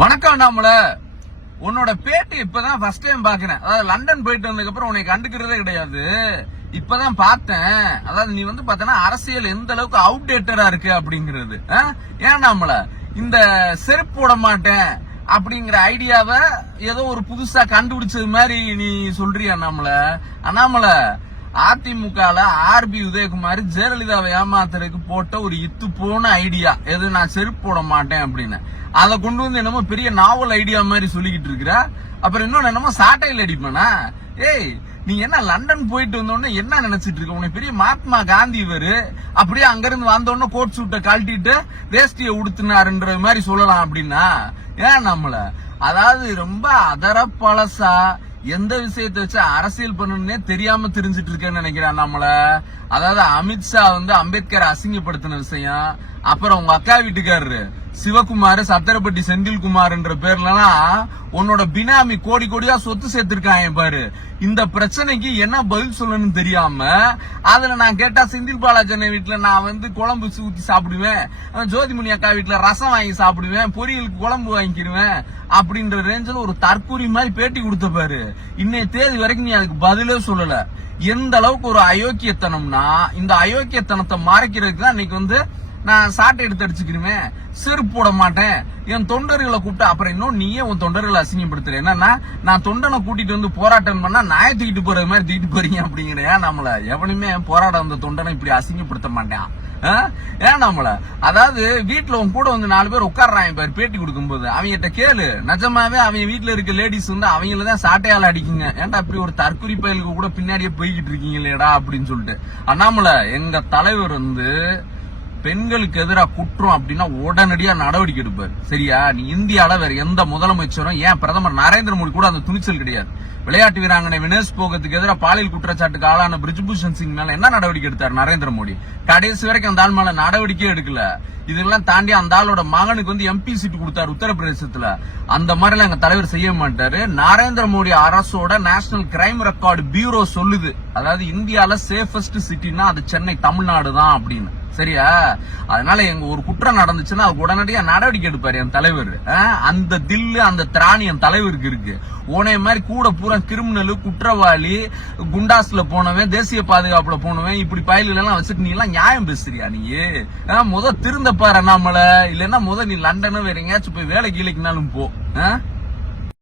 வணக்கம். நம்மள உன்னோட பேட்டி இப்பதான் ஃபர்ஸ்ட் டைம் பாக்குறேன். அதாவது லண்டன் போயிட்டு வந்ததுக்கு அப்புறம் உன்னை கண்டுக்கிறதே கிடையாது. இப்பதான் பார்த்தேன். அதாவது நீ பார்த்தனா அரசியல் எந்த அளவுக்கு அவுடேட்டடா இருக்கு அப்படிங்கிறது. ஏன் நம்மள இந்த செருப்பு போட மாட்டேன் அப்படிங்கிற ஐடியாவை ஏதோ ஒரு புதுசா கண்டுபிடிச்சது மாதிரி நீ சொல்றியா? அண்ணாமல அதிமுகல ஆர்பி உதயகுமார் ஜெயலலிதாவை ஏமாத்துறதுக்கு போட்ட ஒரு இத்து போன ஐடியா எது, நான் செருப்பு போட மாட்டேன் அப்படின்னு. அதை கொண்டு வந்து என்னமோ பெரிய நாவல் ஐடியா மாதிரி சொல்லிக்கிட்டு இருக்கிற. அப்புறம் இன்னொன்னு என்னமோ சாட்டையில் அடிப்பேனா? ஏய், நீ என்ன லண்டன் போயிட்டு வந்தோடனே என்ன நினைச்சிட்டு இருக்க? உனக்கு பெரிய மகாத்மா காந்தி இவரு. அப்படியே அங்கிருந்து வந்தோடனே கோட் சூட்டை கழட்டிட்டு வேஷ்டியை உடுத்தினாருன்ற மாதிரி சொல்லலாம் அப்படின்னா? ஏன் அதாவது ரொம்ப அதர பழசா எந்த விஷயத்தை வச்சு அரசியல் பண்ணணும்னே தெரியாம தெரிஞ்சிட்டு இருக்கேன்னு நினைக்கிறேன். அதாவது அமித்ஷா அம்பேத்கர் அசிங்கப்படுத்தின விஷயம், அப்புறம் உங்க அக்கா வீட்டுக்காரரு சிவகுமார் சத்திரப்பட்டி செந்தில்குமார் என்ற பேர்லாம் உன்னோட பினாமி கோடி கோடியா சொத்து சேர்த்திருக்காங்க பாரு. இந்த பிரச்சனைக்கு என்ன பதில் சொல்லணும்னு தெரியாம அதுல நான் கேட்டா செந்தில் பாலாஜி வீட்டுல நான் குழம்பு ஊத்தி சாப்பிடுவேன், ஜோதிமணி அக்கா வீட்டுல ரசம் வாங்கி சாப்பிடுவேன், பொரியலுக்கு குழம்பு வாங்கிக்கிடுவேன் அப்படின்ற ரேஞ்சில் ஒரு தற்கூரி மாதிரி பேட்டி கொடுத்த பாரு. இன்னைய தேதி வரைக்கும் நீ அதுக்கு பதிலே சொல்லல. எந்த அளவுக்கு ஒரு அயோக்கியத்தனம்னா, இந்த அயோக்கியத்தனத்தை மறைக்கிறதுக்கு தான் இன்னைக்கு நான் சாட்டை எடுத்து அடிச்சுக்கிறேன், செருப்பு போட மாட்டேன், என் தொண்டர்களை கூப்பிட்டு. அப்புறம் இன்னும் நீயே உன் தொண்டர்களை அசிங்கப்படுத்துற. என்னன்னா, நான் தொண்டனை கூட்டிட்டு போராட்டம் பண்ணா நாயை தூக்கிட்டு போறது மாதிரி தூக்கிட்டு போறீங்க அப்படிங்கிற. எவனுமே போராட்டம் வந்த தொண்டனை இப்படி அசிங்கப்படுத்த மாட்டேன். அதாவது வீட்டுல உன் கூட 4 பேர் உட்கார்றாங்க பாரு பேட்டி கொடுக்கும் போது, அவங்ககிட்ட கேளு, நிஜமாவே அவங்க வீட்டுல இருக்க லேடிஸ் அவங்களதான் சாட்டையால அடிக்குங்க. ஏன்டா இப்படி ஒரு தற்கொலை பயலுக்கு கூட பின்னாடியே போய்கிட்டு இருக்கீங்களேடா அப்படின்னு சொல்லிட்டு. அண்ணாமலை, எங்க தலைவர் பெண்களுக்கு எதிராக குற்றம் அப்படின்னா உடனடியா நடவடிக்கை எடுப்பாரு. சரியா? நீ இந்தியால வேற எந்த முதலமைச்சரும், ஏன் பிரதமர் நரேந்திர மோடி கூட அந்த துணிச்சல் கிடையாது. விளையாட்டு வீராங்கனை வினேஷ் போகத்துக்கு எதிராக பாலியல் குற்றச்சாட்டுக்கு ஆளான பிரிஜ்பூஷன் சிங் மேல என்ன நடவடிக்கை எடுத்தார் நரேந்திர மோடி? கடைசி வரைக்கும் அந்த ஆள் மேல நடவடிக்கையே எடுக்கல. இதெல்லாம் தாண்டி அந்த ஆளோட மகனுக்கு எம்பி சீட்டு கொடுத்தாரு உத்தரப்பிரதேசத்துல. அந்த மாதிரி எல்லாம் எங்க தலைவர் செய்ய மாட்டாரு. நரேந்திர மோடி அரசோட நேஷனல் கிரைம் ரெக்கார்டு பியூரோ சொல்லுது, அதாவது இந்தியால சேஃபஸ்ட் சிட்டினா அது சென்னை, தமிழ்நாடு தான் அப்படின்னு. சரியா? அதனால எங்க ஒரு குற்றம் நடந்துச்சுன்னா அது உடனடியா நடவடிக்கை எடுப்பாரு என் தலைவர். அந்த தில்லு, அந்த திராணி என் தலைவருக்கு இருக்கு. உனைய மாதிரி கூட பூரா கிரிமினல், குற்றவாளி, குண்டாஸ்ல போனவன், தேசிய பாதுகாப்புல போனவன், இப்படி பயல்கள் எல்லாம் வச்சுட்டு நீ எல்லாம் நியாயம் பேசுறியா? நீ திருந்த பாரு. இல்லைன்னா நீ லண்டனும் வேற எங்கேயாச்சும் போய் வேலை கீழைக்குனாலும் போ.